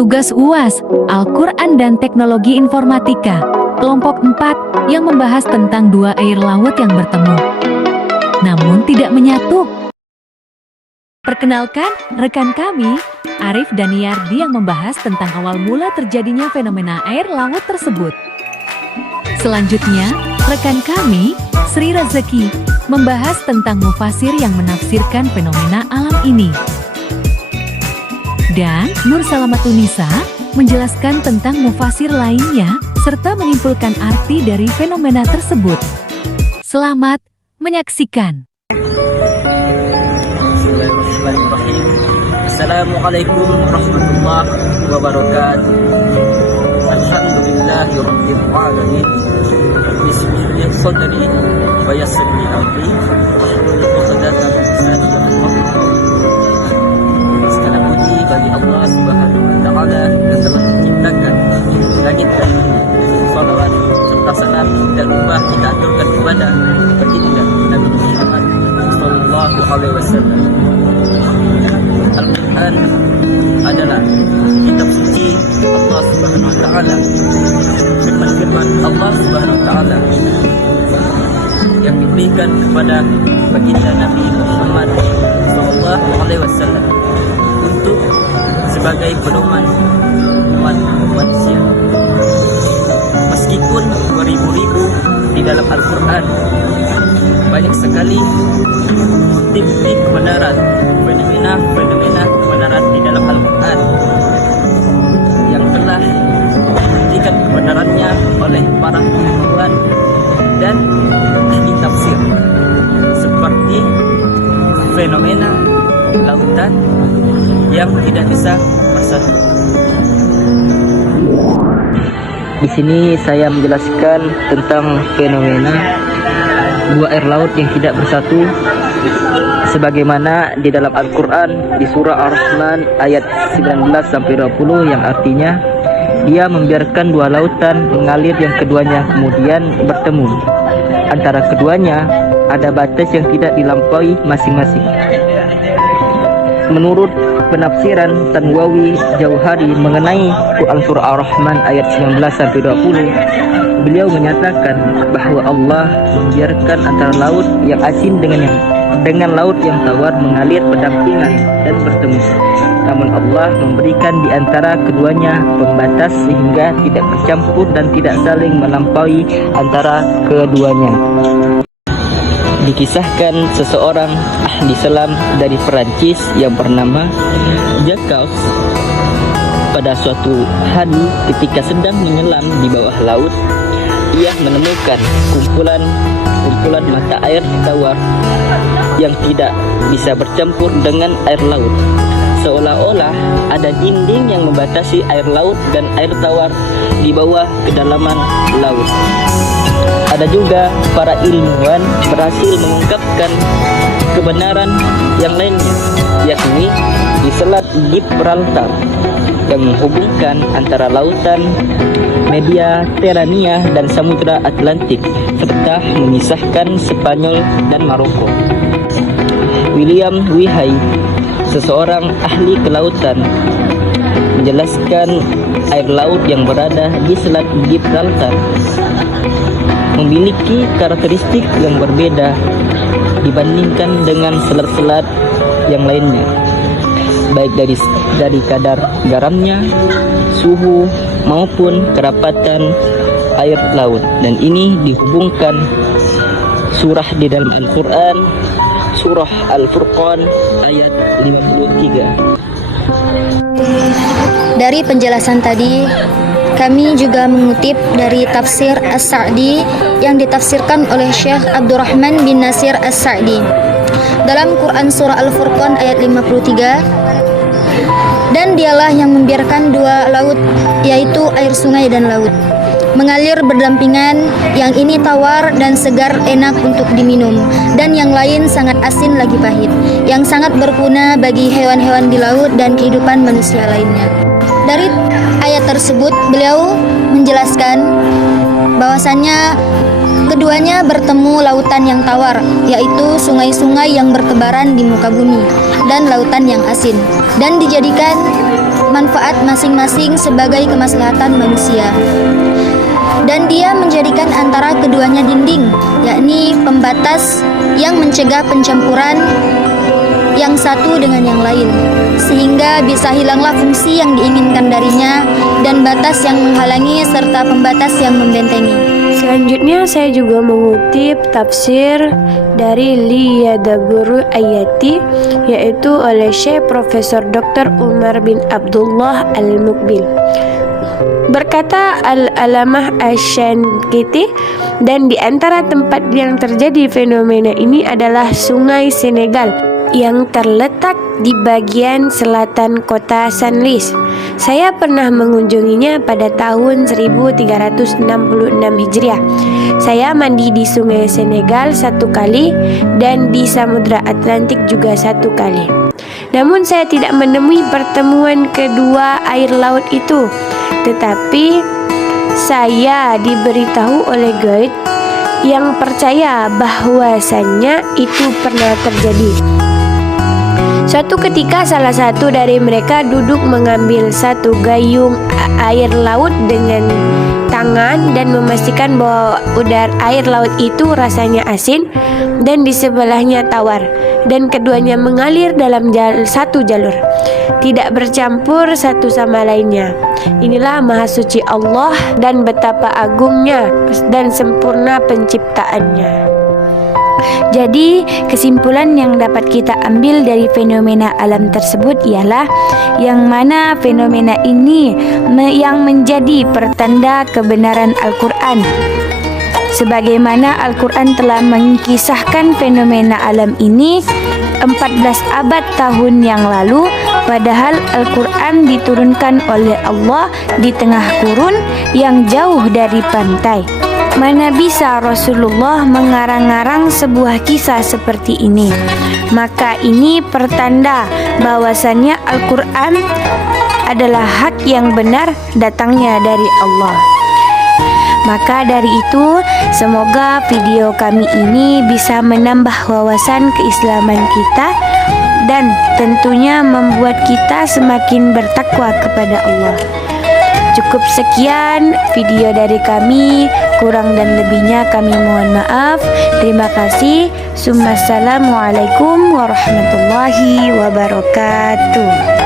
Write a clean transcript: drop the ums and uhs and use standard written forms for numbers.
Tugas UAS, Al-Quran dan Teknologi Informatika, kelompok 4, yang membahas tentang dua air laut yang bertemu, namun tidak menyatu. Perkenalkan, rekan kami, Arif dan Yardi yang membahas tentang awal mula terjadinya fenomena air laut tersebut. Selanjutnya, rekan kami, Sri Rezeki, membahas tentang mufasir yang menafsirkan fenomena alam ini. Dan Nur Salamatunisa menjelaskan tentang mufasir lainnya, serta menyimpulkan arti dari fenomena tersebut. Selamat menyaksikan. Bismillahirrahmanirrahim. Assalamualaikum warahmatullahi wabarakatuh. Alhamdulillahirabbil alamin. Bismillahirrahmanirrahim. Sadri wa yassir li amri wahlul 'uqdatam min lisani yafqahu. Segala puji bagi Allah Subhanahu wa taala yang telah menciptakan langit dan bumi. Salawat serta salam dan lumpah kita aturkan kepada baginda Nabi Muhammad sallallahu alaihi wasallam. Al-Quran adalah kitab suci Allah Subhanahu wa taala. Firman Allah Subhanahu wa taala yang diberikan kepada baginda Nabi Muhammad sallallahu alaihi wasallam untuk sebagai pedoman umat manusia. Meskipun beribu-ribu di dalam Al-Quran banyak sekali bukti-bukti kebenaran, fenomena kebenaran di dalam Al-Quran yang telah dibuktikan kebenarannya oleh para ilmuwan dan ahli tafsir, seperti fenomena lautan yang tidak bisa bersatu. Di sini saya menjelaskan tentang fenomena dua air laut yang tidak bersatu, sebagaimana di dalam Al-Quran di surah Ar-Rahman ayat 19-20 yang artinya Dia membiarkan dua lautan mengalir yang keduanya kemudian bertemu. Antara keduanya ada batas yang tidak dilampaui masing-masing. Menurut penafsiran Tanwawi Jauhari mengenai Quran surah Ar-Rahman ayat 19-20, beliau menyatakan bahwa Allah membiarkan antara laut yang asin dengan laut yang tawar mengalir berdampingan dan bertemu. Namun Allah memberikan di antara keduanya pembatas sehingga tidak bercampur dan tidak saling melampaui antara keduanya. Dikisahkan seseorang ahli selam dari Perancis yang bernama Jacques pada suatu hari ketika sedang menyelam di bawah laut, ia menemukan kumpulan mata air tawar yang tidak bisa bercampur dengan air laut. Seolah-olah ada dinding yang membatasi air laut dan air tawar di bawah kedalaman laut. Ada juga para ilmuwan berhasil mengungkapkan kebenaran yang lainnya, yakni di Selat Gibraltar yang menghubungkan antara lautan Mediterania dan Samudra Atlantik, serta memisahkan Spanyol dan Maroko. William Whyte, seseorang ahli kelautan, menjelaskan air laut yang berada di Selat Gibraltar memiliki karakteristik yang berbeda dibandingkan dengan selat-selat yang lainnya, baik dari kadar garamnya, suhu, maupun kerapatan air laut. Dan ini dihubungkan surah di dalam Al-Quran, surah Al-Furqan ayat 53. Dari penjelasan tadi, kami juga mengutip dari tafsir As-Sa'di yang ditafsirkan oleh Syekh Abdurrahman bin Nasir As-Sa'di dalam Quran surah Al-Furqan ayat 53. Dan dialah yang membiarkan dua laut, yaitu air sungai dan laut, mengalir berdampingan, yang ini tawar dan segar enak untuk diminum, dan yang lain sangat asin lagi pahit, yang sangat berguna bagi hewan-hewan di laut dan kehidupan manusia lainnya. Dari ayat tersebut beliau menjelaskan bahwasannya keduanya bertemu lautan yang tawar, yaitu sungai-sungai yang bertebaran di muka bumi, dan lautan yang asin, dan dijadikan manfaat masing-masing sebagai kemaslahatan manusia. Dan dia menjadikan antara keduanya dinding, yakni pembatas yang mencegah pencampuran yang satu dengan yang lain, sehingga bisa hilanglah fungsi yang diinginkan darinya dan batas yang menghalangi serta pembatas yang membentengi. Selanjutnya saya juga mengutip tafsir dari Liyadabburu Ayati, yaitu oleh Syekh Profesor Dr. Umar bin Abdullah Al-Mukbil. Berkata Al-Alamah Asy-Syankiti, dan di antara tempat yang terjadi fenomena ini adalah Sungai Senegal yang terletak di bagian selatan kota Senlis. Saya pernah mengunjunginya pada tahun 1366 Hijriah. Saya mandi di Sungai Senegal 1 kali dan di Samudra Atlantik juga 1 kali. Namun saya tidak menemui pertemuan kedua air laut itu. Tetapi saya diberitahu oleh guide yang percaya bahwasannya itu pernah terjadi. Suatu ketika salah satu dari mereka duduk mengambil satu gayung air laut dengan tangan dan memastikan bahwa udara air laut itu rasanya asin dan di sebelahnya tawar, dan keduanya mengalir dalam satu jalur, tidak bercampur satu sama lainnya. Inilah maha suci Allah dan betapa agungnya dan sempurna penciptaannya. Jadi kesimpulan yang dapat kita ambil dari fenomena alam tersebut ialah yang mana fenomena ini yang menjadi pertanda kebenaran Al-Quran. Sebagaimana Al-Quran telah mengkisahkan fenomena alam ini 14 abad tahun yang lalu, padahal Al-Quran diturunkan oleh Allah di tengah kurun yang jauh dari pantai. Mana bisa Rasulullah mengarang-arang sebuah kisah seperti ini? Maka ini pertanda bahwasannya Al-Quran adalah hak yang benar datangnya dari Allah. Maka dari itu, semoga video kami ini bisa menambah wawasan keislaman kita dan tentunya membuat kita semakin bertakwa kepada Allah. Cukup sekian video dari kami, kurang dan lebihnya kami mohon maaf. Terima kasih. Assalamualaikum warahmatullahi wabarakatuh.